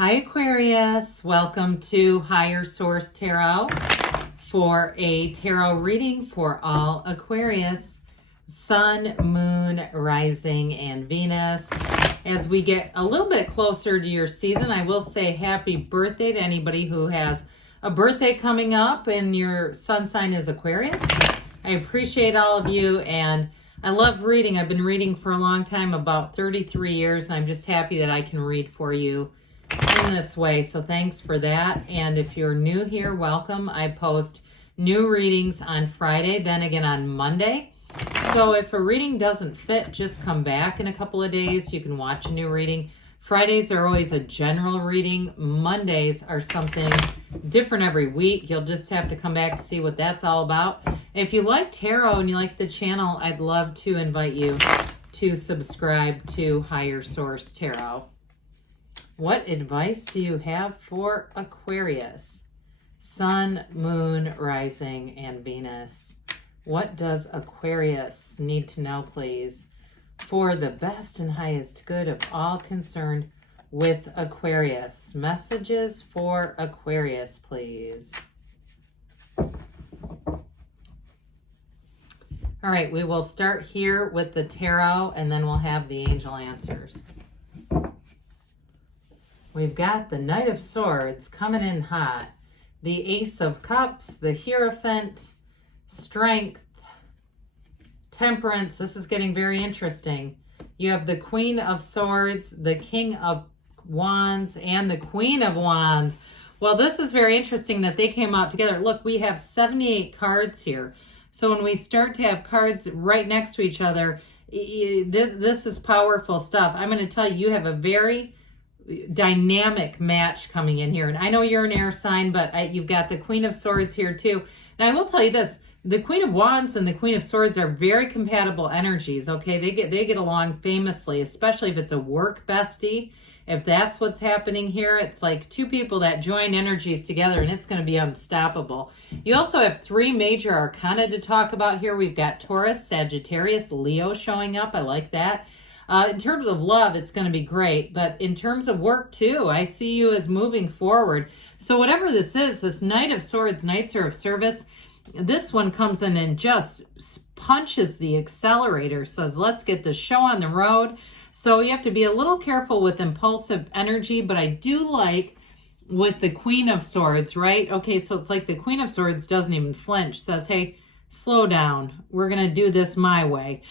Hi Aquarius, welcome to Higher Source Tarot for a tarot reading for all Aquarius, Sun, Moon, Rising, and Venus. As we get a little bit closer to your season, I will say happy birthday to anybody who has a birthday coming up and your sun sign is Aquarius. I appreciate all of you and I love reading. I've been reading for a long time, about 33 years, and I'm just happy that I can read for you in this way. So thanks for that. And if you're new here, welcome. I post new readings on Friday, then again on Monday. So if a reading doesn't fit, just come back in a couple of days. You can watch a new reading. Fridays are always a general reading. Mondays are something different every week. You'll just have to come back to see what that's all about. If you like tarot and you like the channel, I'd love to invite you to subscribe to Higher Source Tarot. What advice do you have for Aquarius? Sun, Moon, Rising, and Venus. What does Aquarius need to know, please, for the best and highest good of all concerned with Aquarius? Messages for Aquarius, please. All right, we will start here with the tarot, and then we'll have the angel answers. We've got the Knight of Swords coming in hot, the Ace of Cups, the Hierophant, Strength, Temperance. This is getting very interesting. You have the Queen of Swords, the King of Wands, and the Queen of Wands. Well, this is very interesting that they came out together. Look, we have 78 cards here. So when we start to have cards right next to each other, this is powerful stuff. I'm going to tell you, you have a very dynamic match coming in here. And I know you're an air sign, but you've got the Queen of Swords here too. And I will tell you this, the Queen of Wands and the Queen of Swords are very compatible energies, okay? They get along famously, especially if it's a work bestie. If that's what's happening here, it's like two people that join energies together and it's going to be unstoppable. You also have three major arcana to talk about here. We've got Taurus, Sagittarius, Leo showing up. I like that. In terms of love, it's going to be great. But in terms of work, too, I see you as moving forward. So whatever this is, this Knight of Swords, Knights are of service, this one comes in and just punches the accelerator, says, let's get the show on the road. So you have to be a little careful with impulsive energy. But I do like with the Queen of Swords, right? Okay, so it's like the Queen of Swords doesn't even flinch, says, hey, slow down. We're going to do this my way.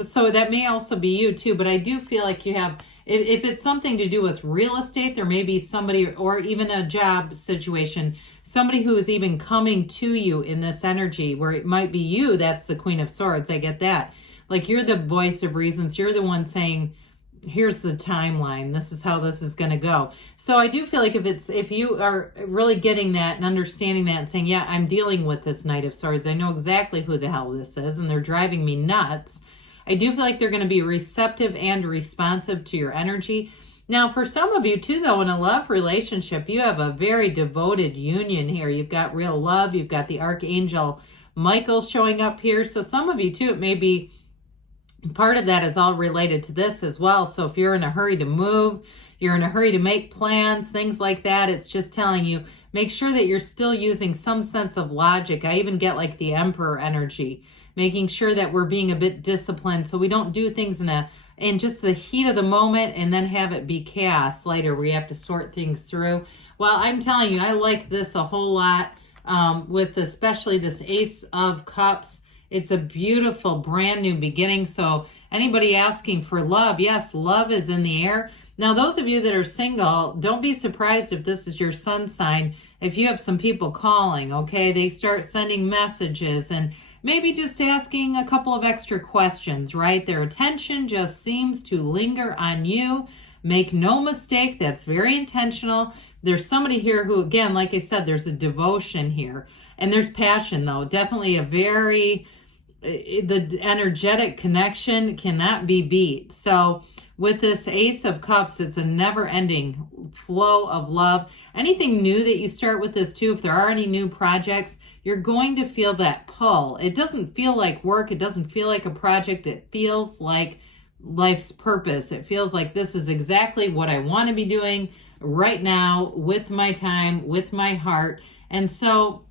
So that may also be you too, but I do feel like you have, if it's something to do with real estate, there may be somebody, or even a job situation, somebody who is even coming to you in this energy where it might be you. That's the Queen of Swords. I get that. Like you're the voice of reasons. You're the one saying, here's the timeline. This is how this is going to go. So I do feel like if you are really getting that and understanding that and saying, yeah, I'm dealing with this Knight of Swords. I know exactly who the hell this is and they're driving me nuts. I do feel like they're going to be receptive and responsive to your energy. Now, for some of you too, though, in a love relationship, you have a very devoted union here. You've got real love. You've got the Archangel Michael showing up here. So some of you too, it may be part of that is all related to this as well. So if you're in a hurry to move, you're in a hurry to make plans, things like that, it's just telling you, make sure that you're still using some sense of logic. I even get like the Emperor energy, making sure that we're being a bit disciplined so we don't do things in just the heat of the moment and then have it be chaos later where you have to sort things through. Well, I'm telling you, I like this a whole lot with especially this Ace of Cups. It's a beautiful brand new beginning. So anybody asking for love, yes, love is in the air. Now, those of you that are single, don't be surprised if this is your sun sign. If you have some people calling, okay, they start sending messages and maybe just asking a couple of extra questions, right? Their attention just seems to linger on you. Make no mistake, that's very intentional. There's somebody here who, again, like I said, there's a devotion here. And there's passion, though. Definitely a very... the energetic connection cannot be beat. So with this Ace of Cups, it's a never-ending flow of love. Anything new that you start with this too, if there are any new projects, you're going to feel that pull. It doesn't feel like work. It doesn't feel like a project. It feels like life's purpose. It feels like this is exactly what I want to be doing right now with my time, with my heart. And so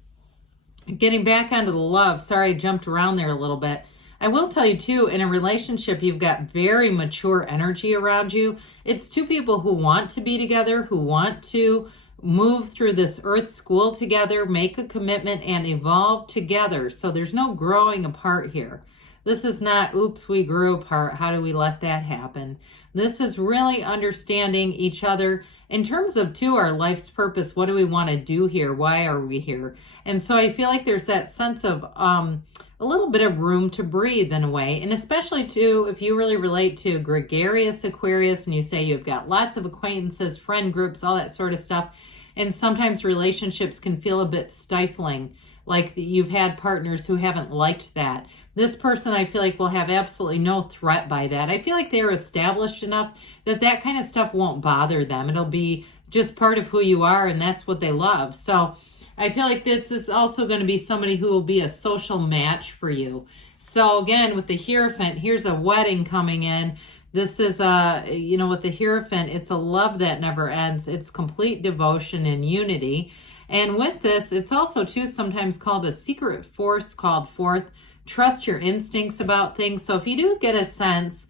getting back onto the love, sorry I jumped around there a little bit. I will tell you too, in a relationship, you've got very mature energy around you. It's two people who want to be together, who want to move through this earth school together, make a commitment, and evolve together. So there's no growing apart here. This is not, oops, we grew apart. How do we let that happen? This is really understanding each other in terms of, too, our life's purpose. What do we want to do here? Why are we here? And so I feel like there's that sense of a little bit of room to breathe in a way. And especially, too, if you really relate to gregarious Aquarius and you say you've got lots of acquaintances, friend groups, all that sort of stuff. And sometimes relationships can feel a bit stifling, like you've had partners who haven't liked that. This person, I feel like, will have absolutely no threat by that. I feel like they're established enough that that kind of stuff won't bother them. It'll be just part of who you are, and that's what they love. So I feel like this is also going to be somebody who will be a social match for you. So again, with the Hierophant, here's a wedding coming in. This is, with the Hierophant, it's a love that never ends. It's complete devotion and unity. And with this, it's also, too, sometimes called a secret force called forth. Trust your instincts about things. So if you do get a sense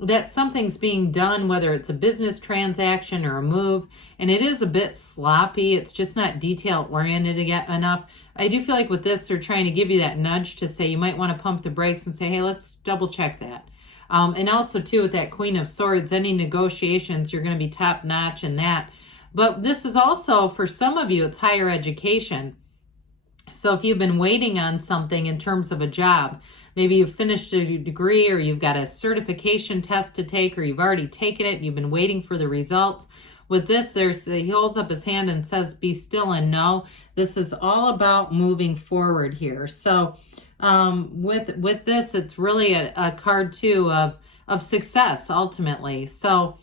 that something's being done, whether it's a business transaction or a move, and it is a bit sloppy, it's just not detail-oriented enough, I do feel like with this, they're trying to give you that nudge to say you might want to pump the brakes and say, hey, let's double-check that. And also, too, with that Queen of Swords, any negotiations, you're going to be top-notch in that. But this is also, for some of you, it's higher education. So if you've been waiting on something in terms of a job, maybe you've finished a degree or you've got a certification test to take or you've already taken it and you've been waiting for the results. With this, he holds up his hand and says, be still and know. This is all about moving forward here. So with this, it's really a card, too, of success, ultimately. So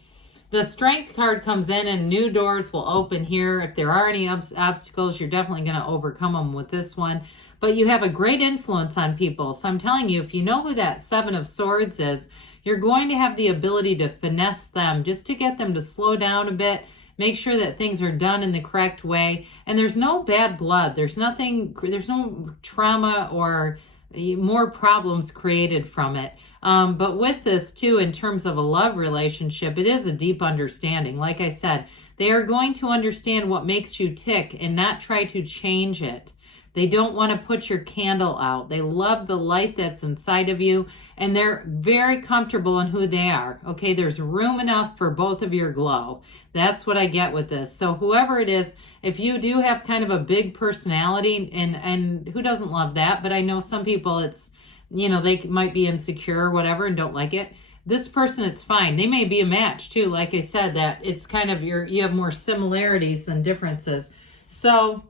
the Strength card comes in and new doors will open here. If there are any obstacles, you're definitely going to overcome them with this one. But you have a great influence on people. So I'm telling you, if you know who that Seven of Swords is, you're going to have the ability to finesse them just to get them to slow down a bit, make sure that things are done in the correct way. And there's no bad blood. There's no trauma or more problems created from it. But with this, too, in terms of a love relationship, it is a deep understanding. Like I said, they are going to understand what makes you tick and not try to change it. They don't want to put your candle out. They love the light that's inside of you, and they're very comfortable in who they are. Okay, there's room enough for both of your glow. That's what I get with this. So whoever it is, if you do have kind of a big personality, and who doesn't love that? But I know some people, it's, they might be insecure or whatever and don't like it. This person, it's fine. They may be a match, too. Like I said, that it's kind of you have more similarities than differences. So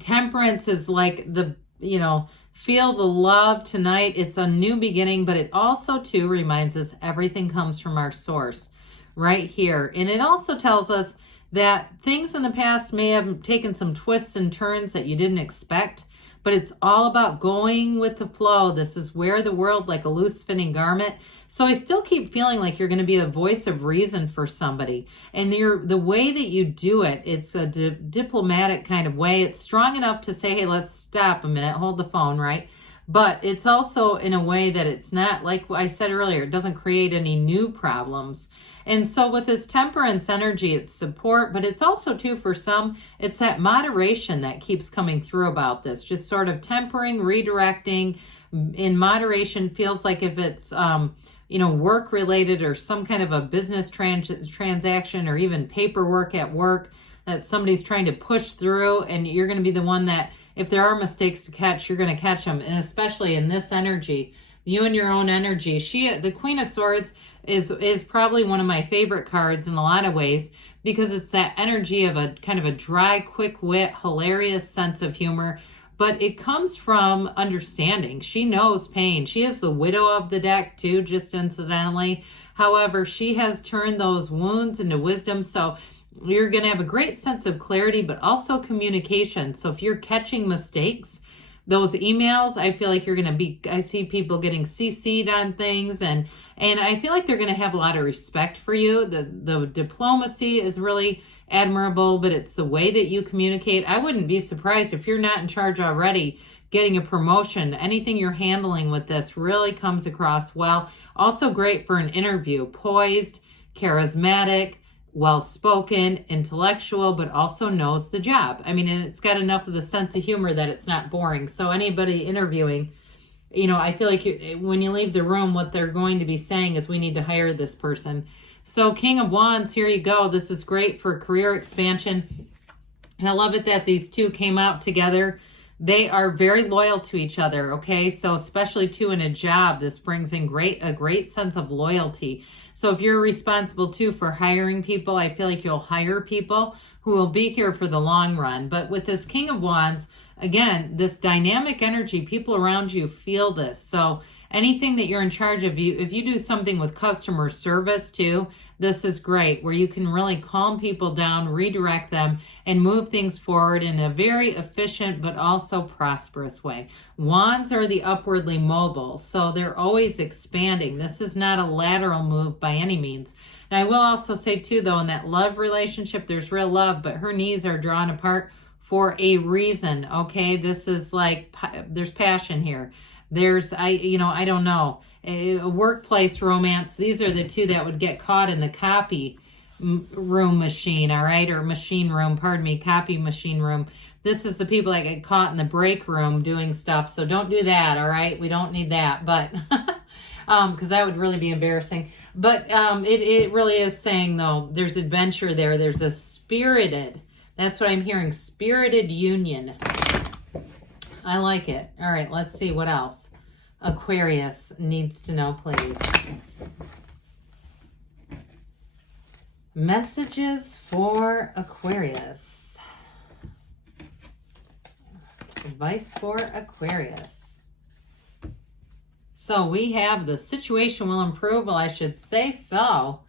Temperance is like feel the love tonight. It's a new beginning, but it also, too, reminds us everything comes from our source right here. And it also tells us that things in the past may have taken some twists and turns that you didn't expect, but it's all about going with the flow. This is where the world, like a loose fitting garment. So I still keep feeling like you're going to be a voice of reason for somebody. And the way that you do it, it's a diplomatic kind of way. It's strong enough to say, hey, let's stop a minute, hold the phone, right? But it's also in a way that it's not, like I said earlier, it doesn't create any new problems. And so with this Temperance energy, it's support, but it's also, too, for some, it's that moderation that keeps coming through about this. Just sort of tempering, redirecting. In moderation, feels like if it's, work related or some kind of a business transaction or even paperwork at work that somebody's trying to push through, and you're going to be the one that, if there are mistakes to catch, you're going to catch them. And especially in this energy, you and your own energy. The Queen of Swords is probably one of my favorite cards in a lot of ways, because it's that energy of a kind of a dry, quick wit, hilarious sense of humor. But it comes from understanding. She knows pain. She is the widow of the deck, too, just incidentally. However, she has turned those wounds into wisdom. So you're going to have a great sense of clarity, but also communication. So if you're catching mistakes, those emails, I feel like you're going to be, I see people getting CC'd on things, and I feel like they're going to have a lot of respect for you. The diplomacy is really admirable, but it's the way that you communicate. I wouldn't be surprised if you're not in charge already, getting a promotion. Anything you're handling with this really comes across well. Also great for an interview. Poised, charismatic, well-spoken, intellectual, but also knows the job. I mean, and it's got enough of the sense of humor that it's not boring. So anybody interviewing, you know, I feel like when you leave the room, what they're going to be saying is, we need to hire this person. So King of Wands, here you go. This is great for career expansion. I love it that these two came out together. They are very loyal to each other, okay? So especially too in a job, this brings in a great sense of loyalty. So if you're responsible too for hiring people, I feel like you'll hire people who will be here for the long run. But with this King of Wands, again, this dynamic energy, people around you feel this. So anything that you're in charge of, if you do something with customer service too, this is great, where you can really calm people down, redirect them, and move things forward in a very efficient but also prosperous way. Wands are the upwardly mobile, so they're always expanding. This is not a lateral move by any means. And I will also say too, though, in that love relationship, there's real love, but her knees are drawn apart for a reason, okay? This is like, there's passion here. There's, I don't know, a workplace romance. These are the two that would get caught in the copy room machine, all right? Or machine room, pardon me, copy machine room. This is the people that get caught in the break room doing stuff. So don't do that, all right? We don't need that, but because that would really be embarrassing. But it really is saying, though, there's adventure there. There's a spirited, that's what I'm hearing, spirited union. I like it. All right, let's see what else Aquarius needs to know, please. Messages for Aquarius. Advice for Aquarius. So we have the situation will improve. Well, I should say so.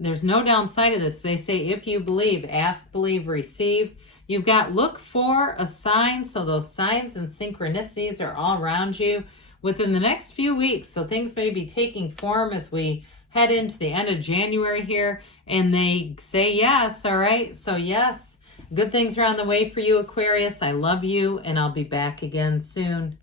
There's no downside of this. They say if you believe, ask, believe, receive. You've got look for a sign. So those signs and synchronicities are all around you within the next few weeks. So things may be taking form as we head into the end of January here. And they say yes. All right. So yes, good things are on the way for you, Aquarius. I love you, and I'll be back again soon.